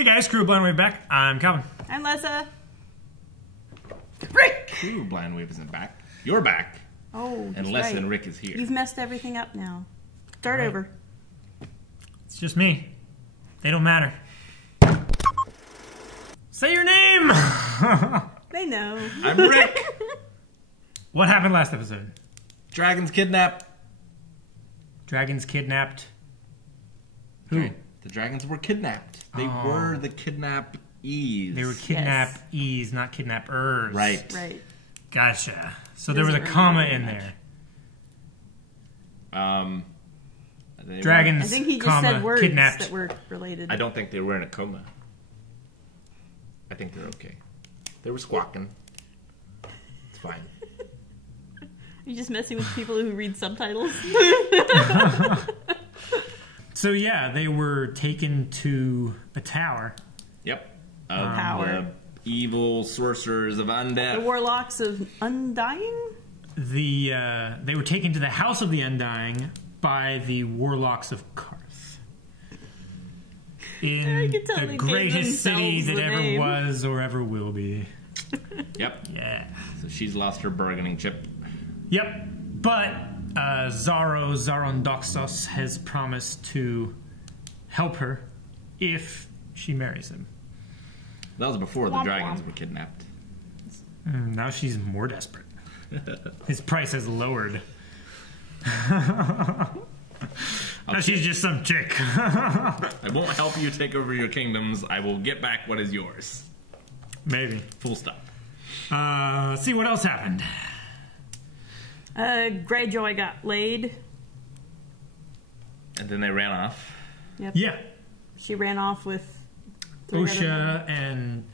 Hey guys, Crew Blind Wave back. I'm Calvin. I'm Lessa. Rick! Crew Blind Wave isn't back. You're back. Oh, and Lessa and Rick is here. You've messed everything up now. Start over. It's just me. They don't matter. Say your name! They know. I'm Rick. What happened last episode? Dragons kidnapped. Dragons kidnapped. Who? The dragons were kidnapped. They were the kidnappees. They were kidnappees, not kidnappers. Right. Right. Gotcha. So there was a comma in there. Dragons, I think he just comma, said words kidnapped. that were related. I don't think they were in a coma. I think they're okay. They were squawking. It's fine. You're just messing with people who read subtitles. So yeah, they were taken to a tower. Yep. Power. The evil sorcerers of undeath. The warlocks of Undying? They were taken to the House of the Undying by the warlocks of Karth. In the greatest city that ever was or ever will be. Yep. Yeah. So she's lost her bargaining chip. Yep. But Zarondoxos has promised to help her if she marries him. That was before the dragons were kidnapped. Now she's more desperate. His price has lowered. Now she's just some chick. I won't help you take over your kingdoms. I will get back what is yours. Maybe. Full stop. Let's see what else happened. Greyjoy got laid. And then they ran off. Yep. Yeah. She ran off with Osha and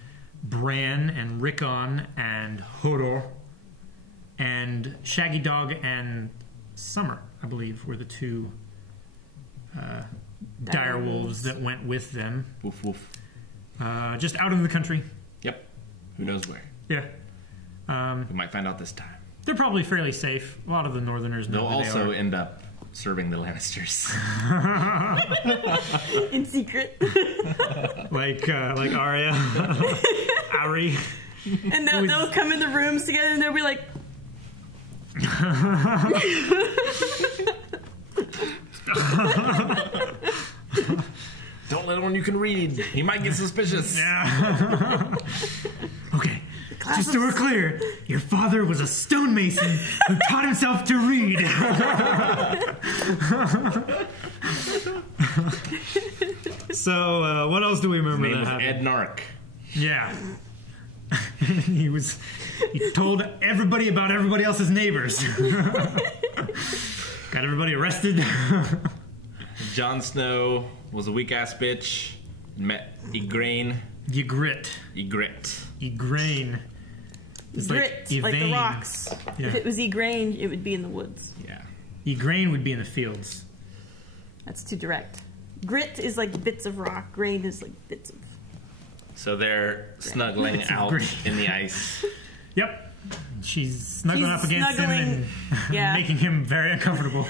Bran and Rickon and Hodor and Shaggy Dog and Summer, I believe, were the two direwolves that went with them. Woof woof. Just out in the country. Yep. Who knows where? Yeah. We might find out this time. They're probably fairly safe. A lot of the Northerners know They'll who also they are. end up serving the Lannisters. in secret. like Arya. Ari. And they'll come in the rooms together and they'll be like... Don't let on you can read. He might get suspicious. Yeah. Okay. Just so we're clear, your father was a stonemason who taught himself to read. So, what else do we remember? His name was Ed Nark. Yeah. He told everybody about everybody else's neighbors. Got everybody arrested. Jon Snow was a weak-ass bitch. Met Igraine. Ygritte. Igraine. It's Grit, like the rocks. Yeah. If it was Igraine, it would be in the woods. Yeah. Igraine would be in the fields. That's too direct. Grit is like bits of rock. Grain is like bits of... So they're snuggling out in the ice. Yep. She's snuggling up against him and making him very uncomfortable.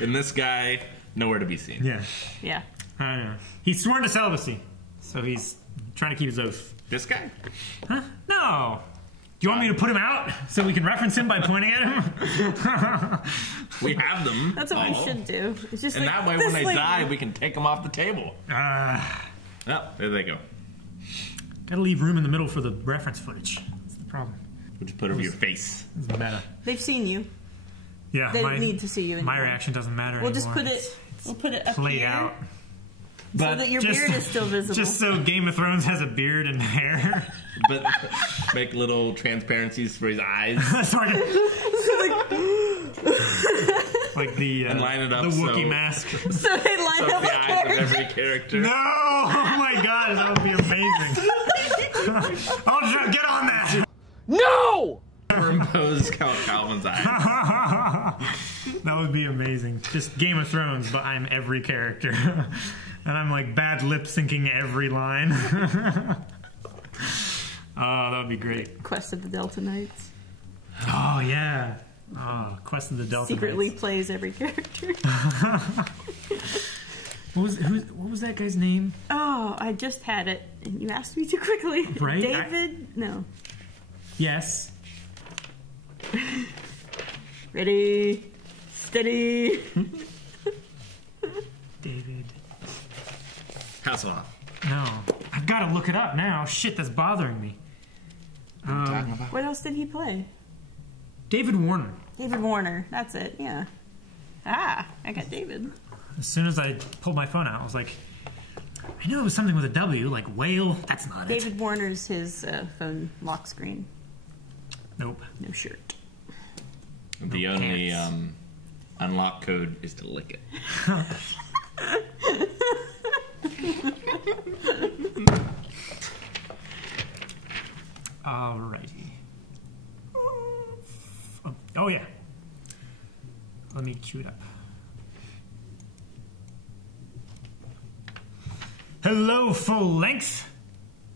And this guy, nowhere to be seen. Yeah. Yeah. I know. He's sworn to celibacy, so he's trying to keep his oath. This guy? Huh? No. Do you want me to put him out so we can reference him by pointing at him? We have them. That's what we should do. It's just and like, that way when they die, we can take them off the table. Oh, there they go. Gotta leave room in the middle for the reference footage. That's the problem. We'll just put it over your face. It's meta. They've seen you. Yeah. They don't need to see you anymore. My reaction doesn't matter We'll anymore. just put it... We'll put it up played here. out. So that your beard is still visible. Just so Game of Thrones has a beard and hair. But make little transparencies for his eyes. Like the and line it up the Wookiee so, mask. So they line so up the eyes of every character. No! Oh my god, that would be amazing. Oh, get on that! No! Superimpose Count Calvin's eyes. That would be amazing. Just Game of Thrones, but I'm every character. And I'm like bad lip syncing every line. Oh, that would be great. Quest of the Delta Knights. Oh, yeah. Oh, Quest of the Delta Secretly Knights. plays every character. What was that guy's name? Oh, I just had it, and you asked me too quickly. Right? David? No. Yes. Ready, steady. David. Hasselhoff. No. I've got to look it up now. Shit, that's bothering me. What are you talking about? What else did he play? David Warner. David Warner. That's it, yeah. Ah, I got David. As soon as I pulled my phone out, I was like, I knew it was something with a W, like whale. That's not it. David Warner's his phone lock screen. Nope. No shirt. The only unlock code is to lick it. Alrighty. Oh, yeah. Let me cue it up. Hello, full length.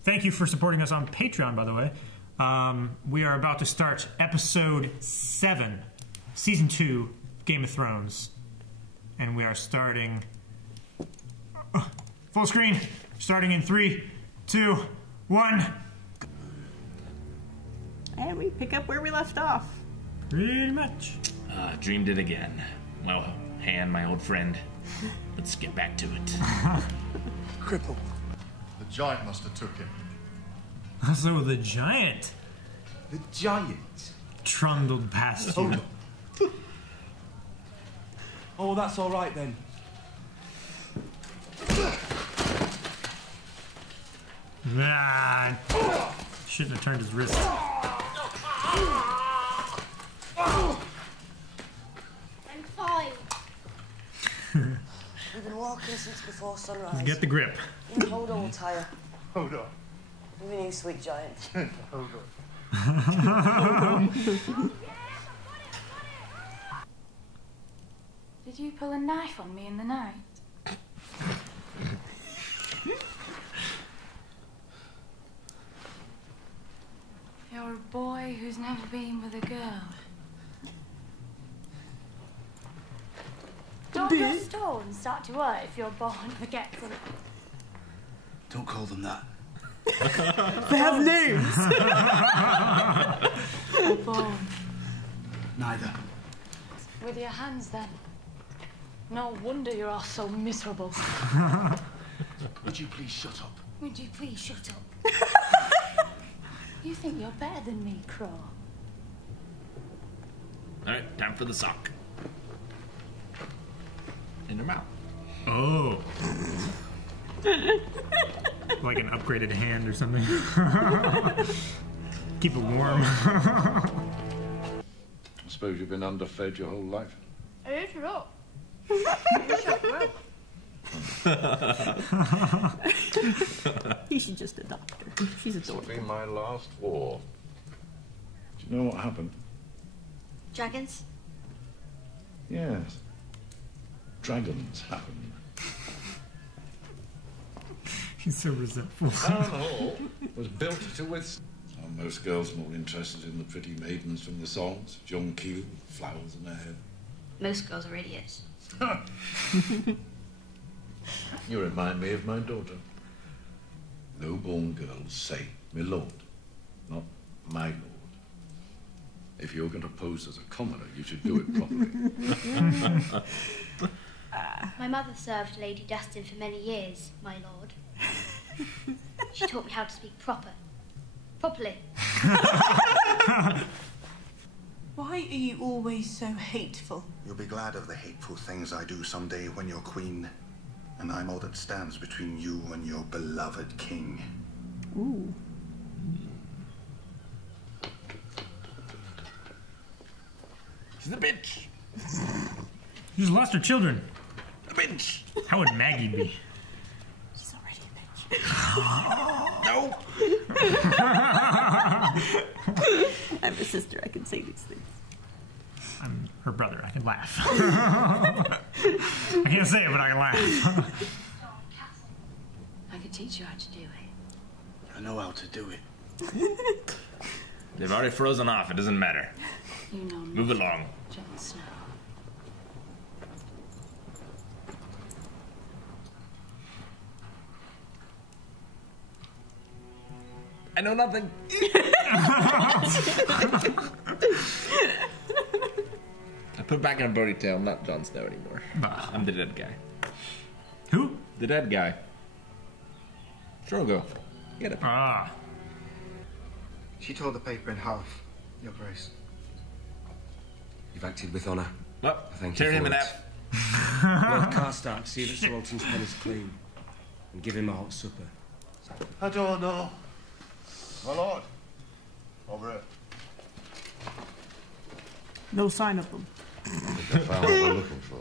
Thank you for supporting us on Patreon, by the way. We are about to start episode 7, season 2, Game of Thrones. And we are starting full screen, starting in 3, 2, 1. And we pick up where we left off. Pretty much. Dreamed it again. Well, Han, my old friend. Let's get back to it. Cripple. The giant must have took him. So the giant The giant? trundled past you. Oh, that's all right then. Ah, shouldn't have turned his wrist. I'm fine. We've been walking since before sunrise. Get the grip. Hold on, Tyre. Hold on. With you, sweet giant. Hold on. Did you pull a knife on me in the night? You're a boy who's never been with a girl. Don't your stones start to hurt if you're born forgetful? Don't call them that. They have names. Or born Neither. with your hands then. No wonder you're all so miserable. Would you please shut up? Would you please shut up? You think you're better than me, Crow? Alright, time for the sock. In her mouth. Oh. Like an upgraded hand or something. Keep it warm. I suppose you've been underfed your whole life. I ate it up. He should just adopt her. She's This will adorable. be my last war. Do you know what happened? Dragons? Yes. Dragons happened. He's so resentful. Town Hall was built to withstand. Are most girls more interested in the pretty maidens from the songs? John Keel, flowers in their hair. Most girls are idiots. You remind me of my daughter. Low-born girls say, "My lord," not "my lord." If you're going to pose as a commoner, you should do it properly. My mother served Lady Dustin for many years, my lord. She taught me how to speak properly. Why are you always so hateful? You'll be glad of the hateful things I do someday when you're queen. And I'm all that stands between you and your beloved king. Ooh. She's a bitch. You just lost her children. A bitch. How would Maggie be? She's already a bitch. No. I'm a sister. I can say these things. I'm her brother. I can laugh. I can't say it, but I can laugh. I could teach you how to do it. I know how to do it. They've already frozen off. It doesn't matter. You know me, Move along. Jon Snow. I know nothing. I put back in a Brody tail. I'm not Jon Snow anymore. I'm the dead guy. Who? The dead guy. Drogo. Get it. Ah. She tore the paper in half, Your Grace. You've acted with honour. Oh, Thank tear you him for in it. half. Lord Karstark, see that Sir Alton's pen is clean. And give him a hot supper. I don't know. My lord. Over it. No sign of them. I think I found what we're looking for.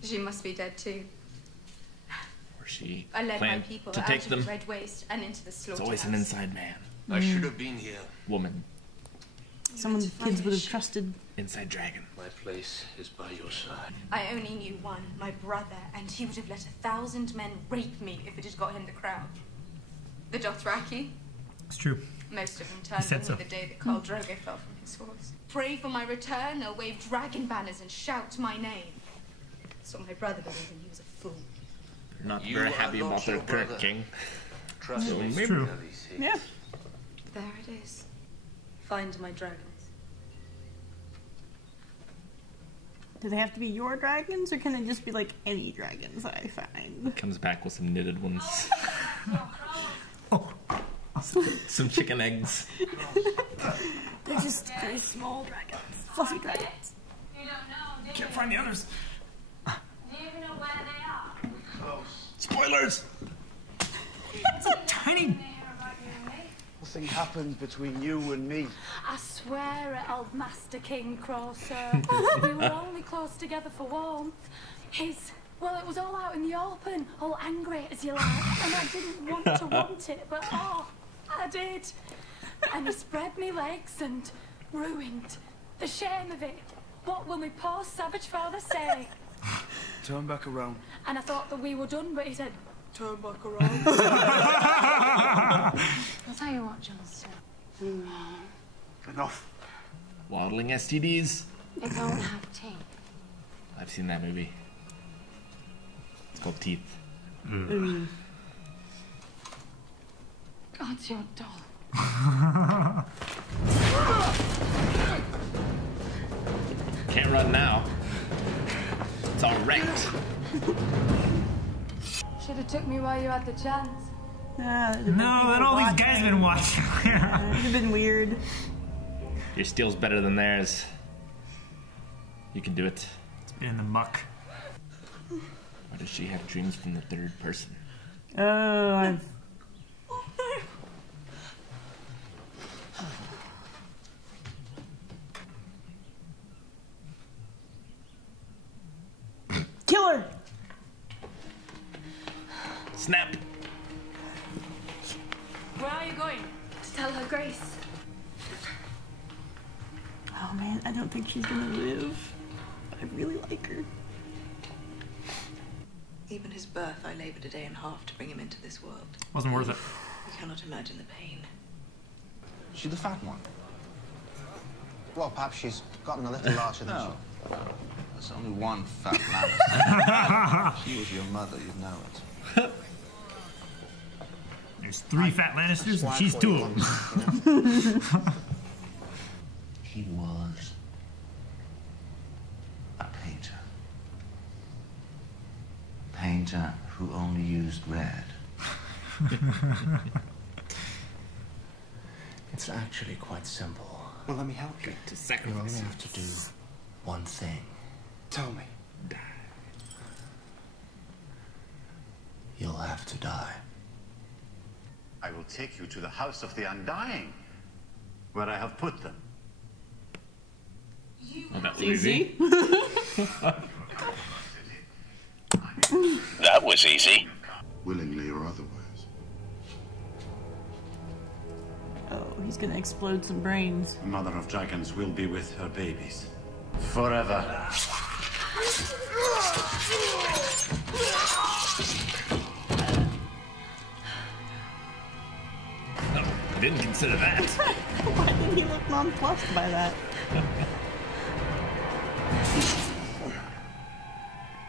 She must be dead too. Or she I led my planned people to out take of them. the Red Waste and into the It's slaughterhouse. always an inside man. I should have been here. Woman. Someone the kids would have trusted. Inside dragon. My place is by your side. I only knew one, my brother, and he would have let 1,000 men rape me if it had got him the crown. The Dothraki. It's true. Most of them He turned said on so. me the day that Khal Drogo fell from his horse. Pray for my return or wave dragon banners and shout my name. That's what my brother believed, and he was a fool. They're not You very are happy not about their your current brother. king. Trust So me. maybe- True. Yeah. There it is. Find my dragons. Do they have to be your dragons, or can they just be like any dragons I find? Comes back with some knitted ones. Some chicken eggs. They're just very small dragons. Fluffy dragons. Can't find the others. Do you even know where they are? Spoilers! It's a tiny. Nothing happened between you and me. I swear it, old Master King Crosser. We were only close together for warmth. Well, it was all out in the open, all angry as you like, and I didn't want it, but I did. And he spread me legs and ruined. The shame of it. What will my poor savage father say? Turn back around. And I thought that we were done, but he said, turn back around. I'll tell you what, Jon Snow. Enough. Waddling STDs. They don't have teeth. I've seen that movie. It's called Teeth. God's your doll. Can't run now. It's all wrecked. Should have took me while you had the chance. No, then all these guys have been watching. It would have been weird. Your steel's better than theirs. You can do it. It's been in the muck. Why does she have dreams from the third person? Oh, I've... Kill her! Snap! Where are you going? To tell her grace. Oh man, I don't think she's gonna live. But I really like her. Even his birth, I laboured a day and a half to bring him into this world. Wasn't worth it. You cannot imagine the pain. She the fat one? Well, perhaps she's gotten a little larger than No. she... There's only one fat Lannister. She was your mother, you'd know it. There's 3 fat Lannisters, and she's 2 of them. He was a painter. Painter who only used red. It's actually quite simple. Well, let me help you. To You sacrifice only you. have to do one thing. Tell me. You'll have to die. I will take you to the House of the Undying, where I have put them. Oh, that was easy. That was easy. Willingly or otherwise. Oh, he's gonna explode some brains. The Mother of Dragons will be with her babies. Forever. I didn't consider that. Why did he look nonplussed by that?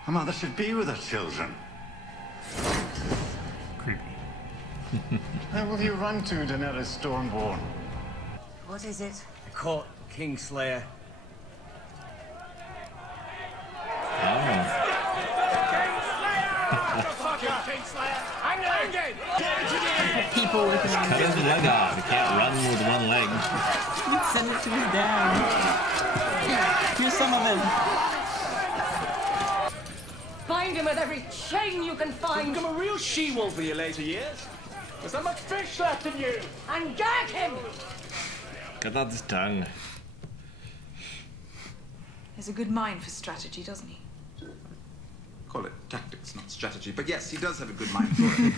A mother should be with her children. Creepy. Where will you run to, Daenerys Stormborn? What is it? The court, Kingslayer. People with him. Cut his leg off. He can't run with one leg. Send it to his dad. Here's some of it. Bind him with every chain you can find. Become a real she-wolf in your later years. There's not much fish left in you. And gag him! Cut out his tongue. He has a good mind for strategy, doesn't he? Call it tactics, not strategy. But yes, he does have a good mind for it.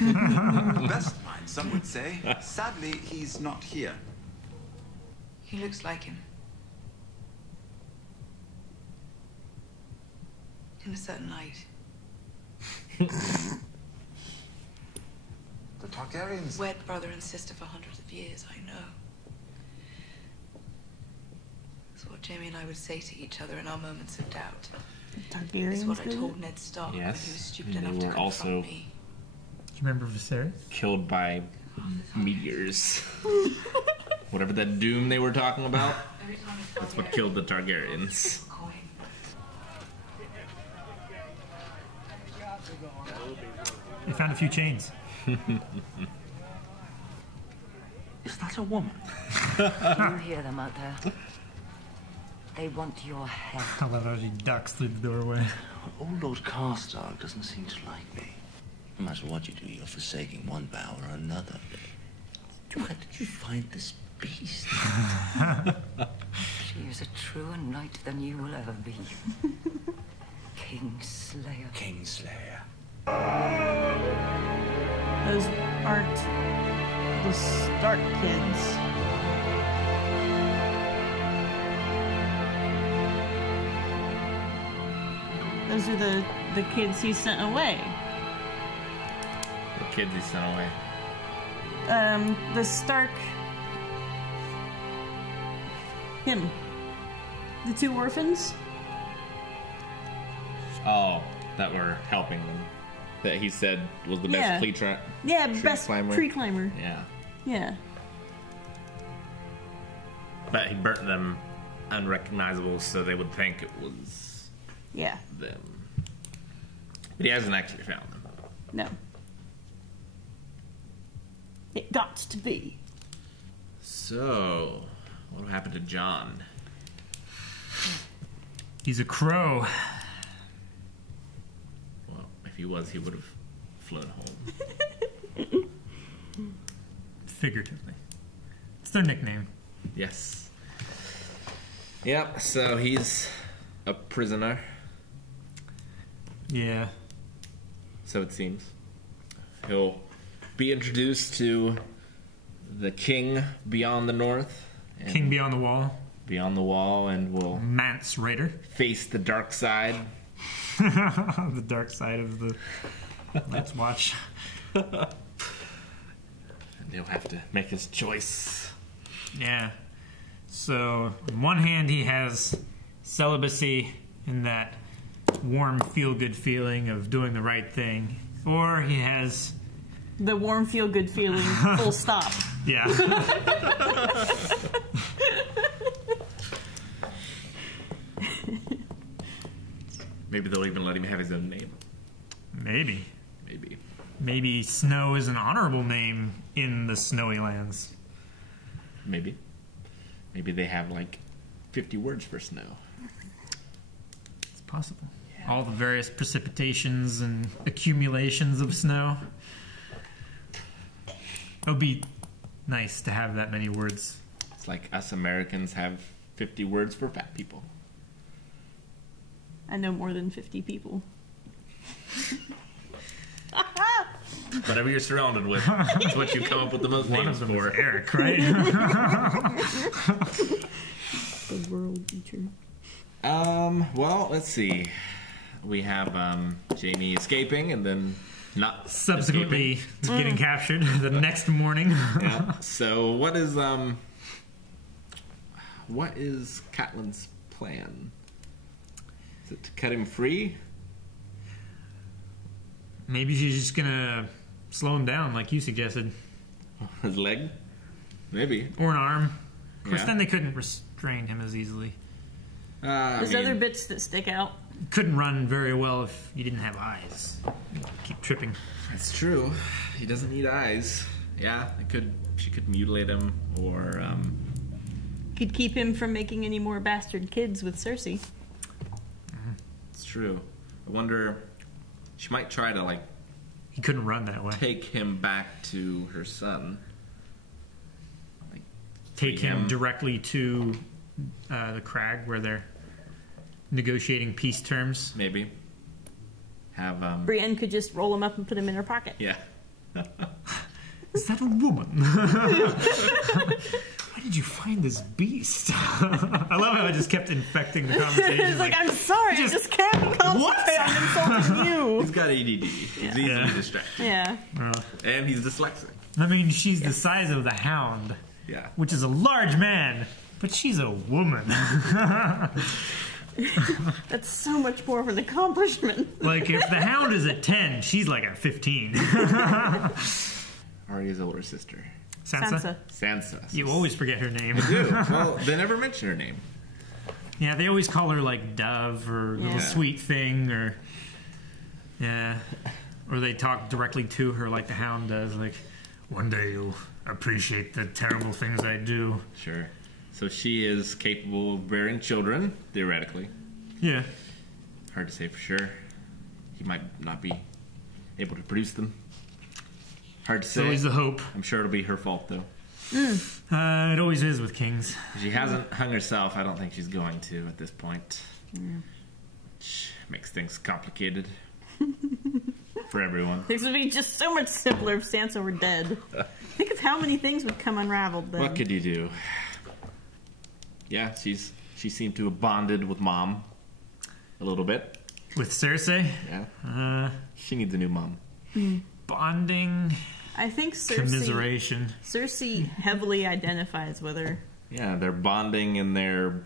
The best mind, some would say. Sadly, he's not here. He looks like him. In a certain light. The Targaryens... Wed brother and sister for hundreds of years, I know. It's what Jamie and I would say to each other in our moments of doubt. Targaryens. It's what I told Ned Stark when he was stupid enough to confront me. Do you remember Viserys? Killed by meteors. Whatever that doom they were talking about, that's what killed the Targaryens. They found a few chains. Is that a woman? You hear them out there? They want your head. I love how she ducks through the doorway. Old Lord Karstark doesn't seem to like me. No matter what you do, you're forsaking one vow or another. Where did you find this beast? She is a truer knight than you will ever be. Kingslayer. Kingslayer. Those aren't the Stark kids. Those are the kids he sent away. The kids he sent away. The Stark... Him. The two orphans? Oh, that were helping them. That he said was the best tree best climber. tree climber. Yeah. Yeah. But he burnt them unrecognizable so they would think it was them. But he hasn't actually found them. No. It got to be. So, what happened to Jon? He's a crow. Well, if he was, he would have flown home. Figuratively. It's their nickname. Yes. Yep, so he's a prisoner. Yeah. So it seems. He'll be introduced to the king beyond the north. King beyond the wall. Beyond the wall, and will Mance Raider. face the dark side. The dark side of the Night's Watch. And he'll have to make his choice. Yeah. So, on one hand, he has celibacy and that warm, feel-good feeling of doing the right thing. Or he has... the warm, feel-good feeling, full stop. Yeah. Maybe they'll even let him have his own name. Maybe. Maybe. Maybe Snow is an honorable name in the Snowy Lands. Maybe. Maybe they have like 50 words for snow. It's possible. Yeah. All the various precipitations and accumulations of snow. It would be nice to have that many words. It's like us Americans have 50 words for fat people. I know more than 50 people. Whatever you're surrounded with, it's what you come up with the most One names of them for. is Eric, right? The world teacher. Well, let's see. We have Jamie escaping and then not subsequently escaping. Getting captured the next morning. Yeah. So what is Catelyn's plan? Is it to cut him free? Maybe she's just gonna slow him down, like you suggested. His leg? Maybe. Or an arm. Of course, Yeah. then they couldn't restrain him as easily. There's other bits that stick out. Couldn't run very well if you didn't have eyes. Keep tripping. That's true. He doesn't need eyes. Yeah, she could mutilate him, or Could keep him from making any more bastard kids with Cersei. it's true. I wonder. She might try to He couldn't run that way. take him back to her son. Take him directly to the crag where they're negotiating peace terms. Maybe. Have Brienne could just roll him up and put him in her pocket. Yeah. Is that a woman? Why did you find this beast? I love how I just kept infecting the conversation. It's like, I'm sorry, I just can't concentrate on insulting you. He's got ADD. He's easily distracted. Yeah. And he's dyslexic. I mean, she's the size of the Hound. Yeah. Which is a large man, but she's a woman. That's so much more of an accomplishment. Like, if the Hound is at 10, she's like at 15. Arya's older sister. Sansa? Sansa. You always forget her name. I do. Well, they never mention her name. Yeah, they always call her like Dove or Little Sweet Thing or... Yeah. Or they talk directly to her like the Hound does. Like, one day you'll appreciate the terrible things I do. Sure. So she is capable of bearing children, theoretically. Yeah. Hard to say for sure. He might not be able to produce them. Hard to say. It's always the hope. I'm sure it'll be her fault, though. It always is with kings. If she hasn't hung herself, I don't think she's going to at this point. Which makes things complicated for everyone. Things would be just so much simpler if Sansa were dead. Think of how many things would come unraveled then. What could you do? Yeah, she seemed to have bonded with Mom a little bit. With Cersei? Yeah. She needs a new mom. Bonding. I think Cersei... Commiseration. Cersei heavily identifies with her. Yeah, they're bonding in their...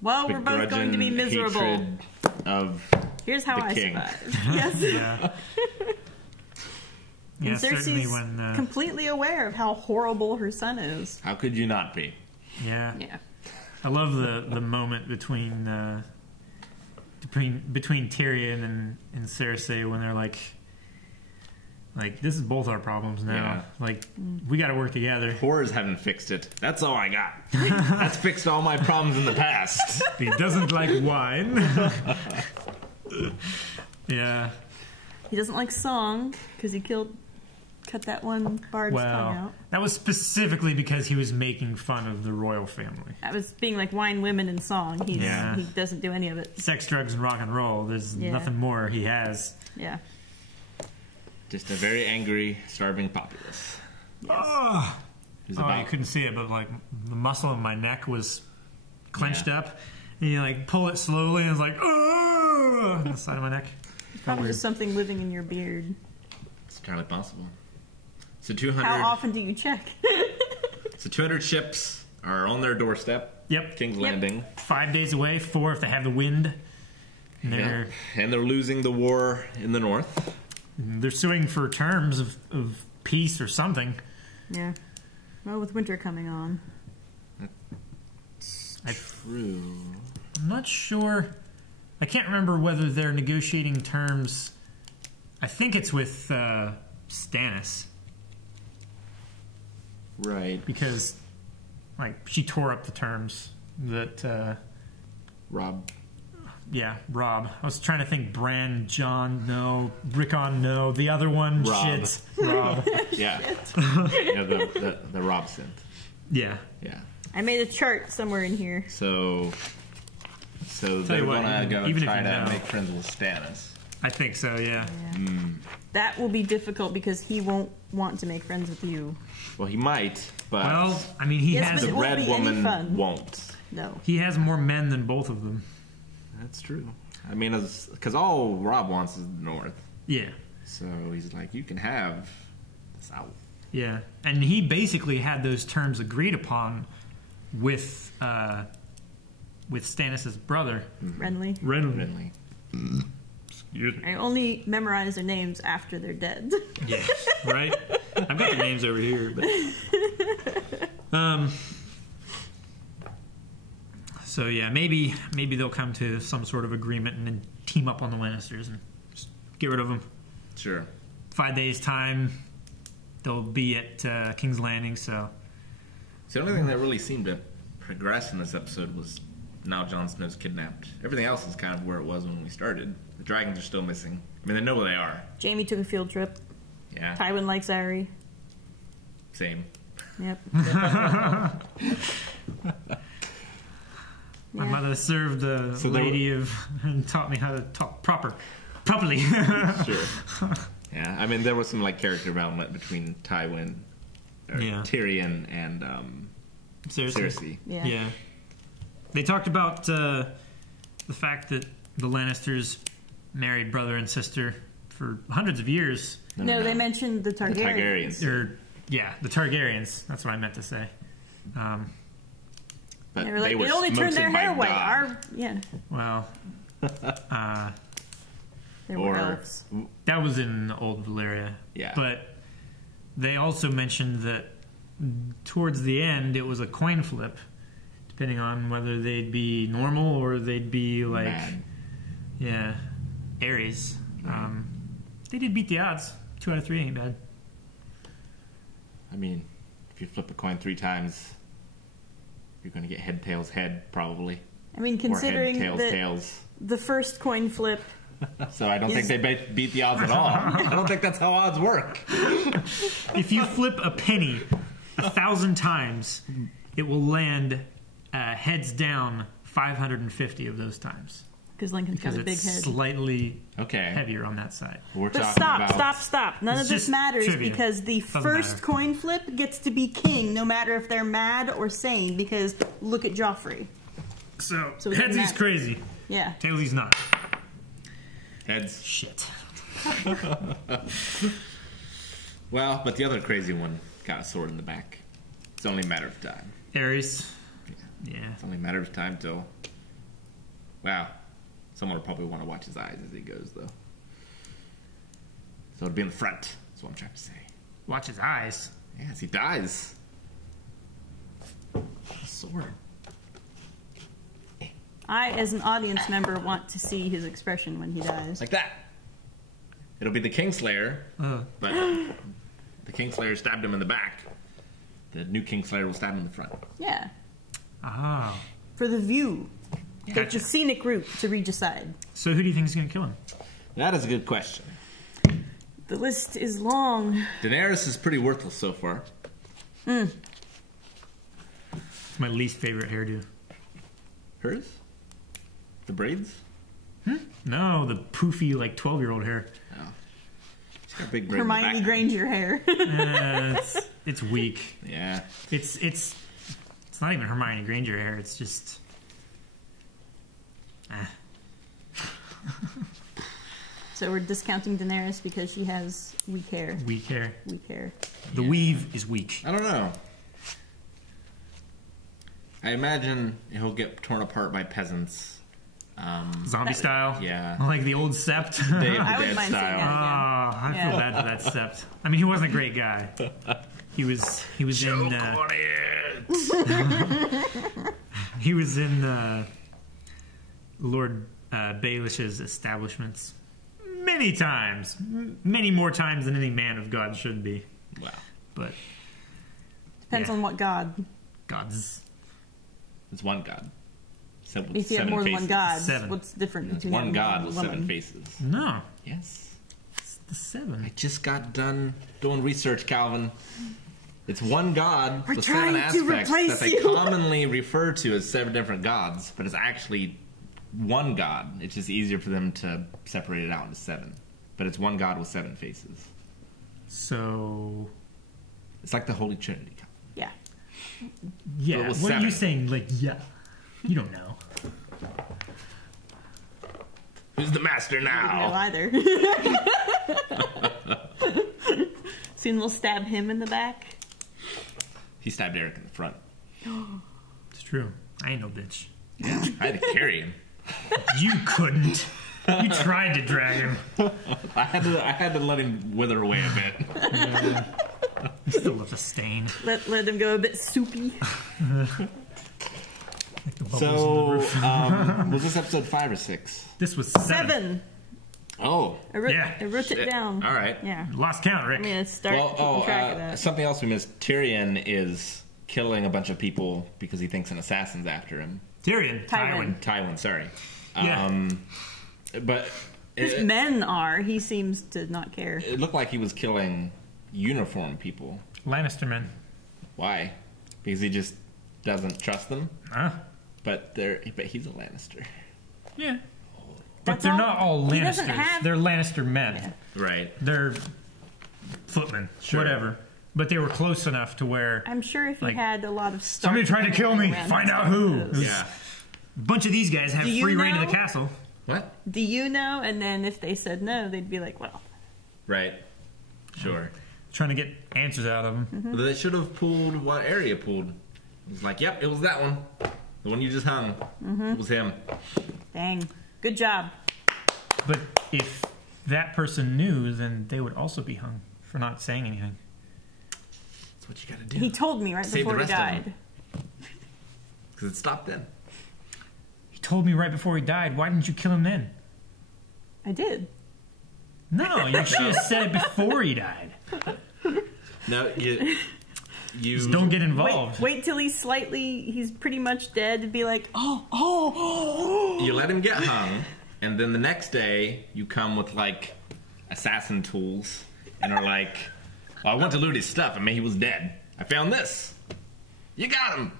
Well, we're both going to be miserable. Hatred of Here's how I king. survived. Yes. Yeah. And certainly Cersei's when... completely aware of how horrible her son is. How could you not be? Yeah. Yeah. I love the moment between Tyrion and Cersei when they're like this is both our problems now. Yeah. Like we got to work together. Whores haven't fixed it. That's all I got. That's fixed all my problems in the past. He doesn't like wine. Yeah. He doesn't like song because he cut that one bard's tongue out. That was specifically because he was making fun of the royal family. That was being like wine, women, and song. He doesn't do any of it. Sex, drugs, and rock and roll. There's nothing more he has. Yeah. Just a very angry, starving populace. Yes. Oh, you couldn't see it, but like the muscle in my neck was clenched up, and you like pull it slowly, and it's like on the side of my neck. Probably just something living in your beard. It's entirely possible. So 200. How often do you check? So 200 ships are on their doorstep. Yep. King's Landing. 5 days away. 4 if they have the wind. And they're losing the war in the north. They're suing for terms of peace or something. Yeah. Well, with winter coming on. That's true. I'm not sure. I can't remember whether they're negotiating terms. I think it's with Stannis. Right. Because, like, she tore up the terms that... Rob. Yeah, Rob. I was trying to think Bran, Jon, no. Rickon, no. The other one, Rob. shit. Rob. Yeah. Yeah, the Rob synth. Yeah. Yeah. I made a chart somewhere in here. So they're going to go and try to make friends with Stannis. I think so, yeah. That will be difficult because he won't want to make friends with you. Well, he might, but... Well, I mean, he has... The red woman won't. No. He has more men than both of them. That's true. I mean, because all Rob wants is the north. Yeah. So he's like, you can have the south. Yeah. And he basically had those terms agreed upon with Stannis' brother. Renly. Renly. I only memorize their names after they're dead. Yeah, right? I've got the names over here, but... So yeah, maybe they'll come to some sort of agreement and then team up on the Lannisters and just get rid of them. Sure. 5 days' time, they'll be at King's Landing, so... The only thing that really seemed to progress in this episode was now Jon Snow's kidnapped. Everything else is kind of where it was when we started. The dragons are still missing. I mean, they know where they are. Jamie took a field trip. Yeah. Tywin likes Arryn. Same. Yep. My mother served a lady and taught me how to talk properly. Sure. Yeah, I mean, there was some like character development between Tywin, Tyrion, and Cersei. Yeah. They talked about the fact that the Lannisters married brother and sister for hundreds of years. No, they mentioned the Targaryens. The Targaryens. That's what I meant to say. But they were like, they only turned their hair white. Well, there were elves. That was in Old Valyria. Yeah. But they also mentioned that towards the end, it was a coin flip, depending on whether they'd be normal or they'd be like, mad. Ares. They did beat the odds. 2 out of 3 ain't bad. I mean, if you flip a coin 3 times, you're going to get head, tails, head, probably. I mean, considering or head, tails, tails. The first coin flip. So I don't think they beat the odds at all. I don't think that's how odds work. If you flip a penny 1,000 times, it will land heads down 550 of those times. Because Lincoln's got a big head. Slightly heavier on that side. But stop. None of this matters trivia. Because the first coin flip gets to be king no matter if they're mad or sane, because look at Joffrey. So headsy's crazy. Yeah. Tailsy's not. Heads. Shit. Well, but the other crazy one got a sword in the back. It's only a matter of time. Ares. Yeah. It's only a matter of time till... Wow. Someone will probably want to watch his eyes as he goes, though. So it'll be in the front. That's what I'm trying to say. Watch his eyes? Yes, he dies. A sword. I, as an audience member, want to see his expression when he dies. Like that. It'll be the Kingslayer, but the Kingslayer stabbed him in the back. The new Kingslayer will stab him in the front. Yeah. Ah. For the view. Gotcha. Take the scenic route to Regicide. So who do you think is going to kill him? That is a good question. The list is long. Daenerys is pretty worthless so far. It's my least favorite hairdo. Hers? The braids? No, the poofy, like, 12-year-old hair. Oh. She's got big braids. Hermione Granger hair. It's weak. Yeah. It's not even Hermione Granger hair. It's just... So we're discounting Daenerys because she has weak hair. Weak hair. Weak hair. The weave is weak. I don't know. I imagine he'll get torn apart by peasants. Zombie style? Yeah. Like the old Sept? I wouldn't mind seeing that again. I feel bad for that Sept. I mean, he wasn't a great guy. He was in... he was in Lord Baelish's establishments many times. Many more times than any man of God should be. Wow. But... Depends on what god. Gods. It's one god. If you have more than one god, Seven. What's different between one god with woman? 7 faces? No. Yes. It's the 7. I just got done doing research, Calvin. It's one god with 7 aspects that they commonly refer to as 7 different gods, but it's actually one god. It's just easier for them to separate it out into 7. But it's one god with 7 faces. So... It's like the Holy Trinity. Yeah. Yeah, what 7. are you saying? Like, yeah. You don't know. Who's the master now? I don't know either. Soon we'll stab him in the back. He stabbed Eric in the front. It's true. I ain't no bitch. Yeah, I had to carry him. You couldn't. You tried to drag him. I had to let him wither away a bit. Yeah. He still left a stain. Let him go a bit soupy. So, was this episode 5 or 6? This was 7. Oh. I wrote it down. All right. Yeah. Lost count, Rick. I'm going to start keeping track of that. Something else we missed. Tyrion is killing a bunch of people because he thinks an assassin's after him. Tyrion. Tywin, sorry. Yeah. But... His men are. He seems to not care. It looked like he was killing uniformed people. Lannister men. Why? Because he just doesn't trust them? Huh? But he's a Lannister. Yeah. But they're not all Lannisters. They're Lannister men. Yeah. Right. They're footmen. Sure. Whatever. But they were close enough to where... I'm sure if he had a lot of stuff... Somebody tried to kill me. Find out who. Yeah. A bunch of these guys have free reign of the castle. What? Do you know? And then if they said no, they'd be like, well... Right. Sure. Trying to get answers out of them. Mm-hmm. But they should have pulled what Arya pulled. It was like, yep, it was that one. The one you just hung. Mm-hmm. It was him. Dang. Good job. But if that person knew, then they would also be hung for not saying anything. That's what you gotta do. He told me right before he died. Because it stopped then. He told me right before he died. Why didn't you kill him then? I did. No, you should have said it before he died. No, you just don't get involved. Wait till he's pretty much dead to be like, oh. You let him get hung, and then the next day you come with like assassin tools and are like, oh, I went to loot his stuff. I mean, he was dead. I found this. You got him.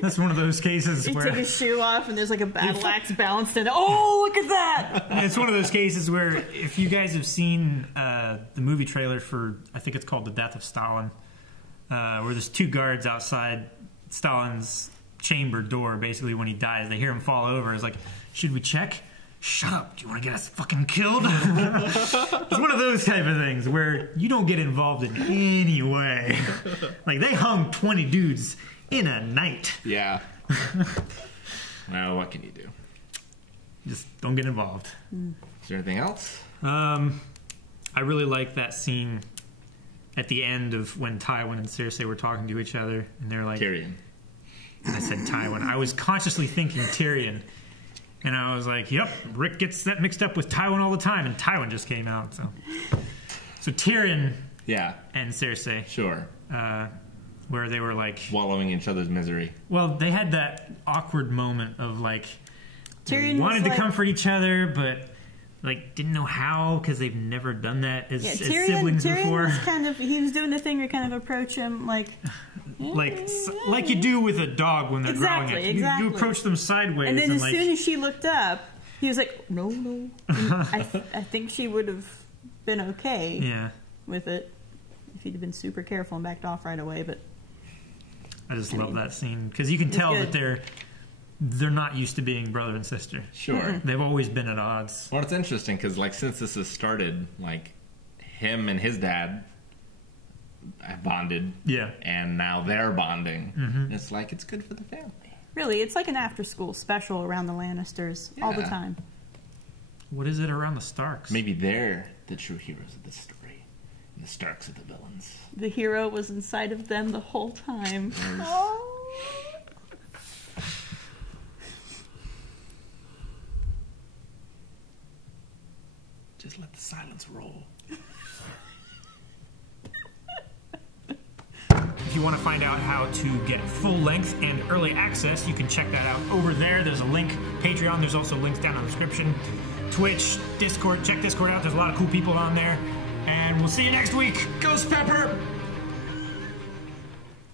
That's one of those cases where... He took his shoe off and there's like a battle axe balanced in it. Oh, look at that! It's one of those cases where if you guys have seen the movie trailer for, I think it's called The Death of Stalin, where there's 2 guards outside Stalin's chamber door, basically when he dies. They hear him fall over. It's like, should we check? Shut up. Do you want to get us fucking killed? It's one of those type of things where you don't get involved in any way. Like, they hung 20 dudes in a night. Yeah. Well, what can you do? Just don't get involved. Is there anything else? I really like that scene at the end of when Tywin and Cersei were talking to each other, and they're like... Tyrion. I said Tywin. I was consciously thinking Tyrion. And I was like, yep, Rick gets that mixed up with Tywin all the time, and Tywin just came out. So Tyrion and Cersei. Sure. Where they were like... wallowing in each other's misery. Well, they had that awkward moment of like... Tyrion wanted to comfort each other, but like didn't know how because they've never done that as siblings before. Was he was doing the thing where kind of approach him like you do with a dog when they're growling at you. You approach them sideways. And then as soon as she looked up, he was like, no. I think she would have been okay with it if he'd have been super careful and backed off right away. But I just love that scene because you can tell that they're not used to being brother and sister. Sure. They've always been at odds. Well, it's interesting because, like, since this has started, like, him and his dad have bonded. Yeah. And now they're bonding. Mm-hmm. It's like, it's good for the family. Really, it's like an after-school special around the Lannisters all the time. What is it around the Starks? Maybe they're the true heroes of this story. And the Starks are the villains. The hero was inside of them the whole time. Just let the silence roll. If you want to find out how to get full length and early access, you can check that out over there. There's a link. Patreon, there's also links down in the description. Twitch, Discord, check Discord out. There's a lot of cool people on there. And we'll see you next week. Ghost Pepper!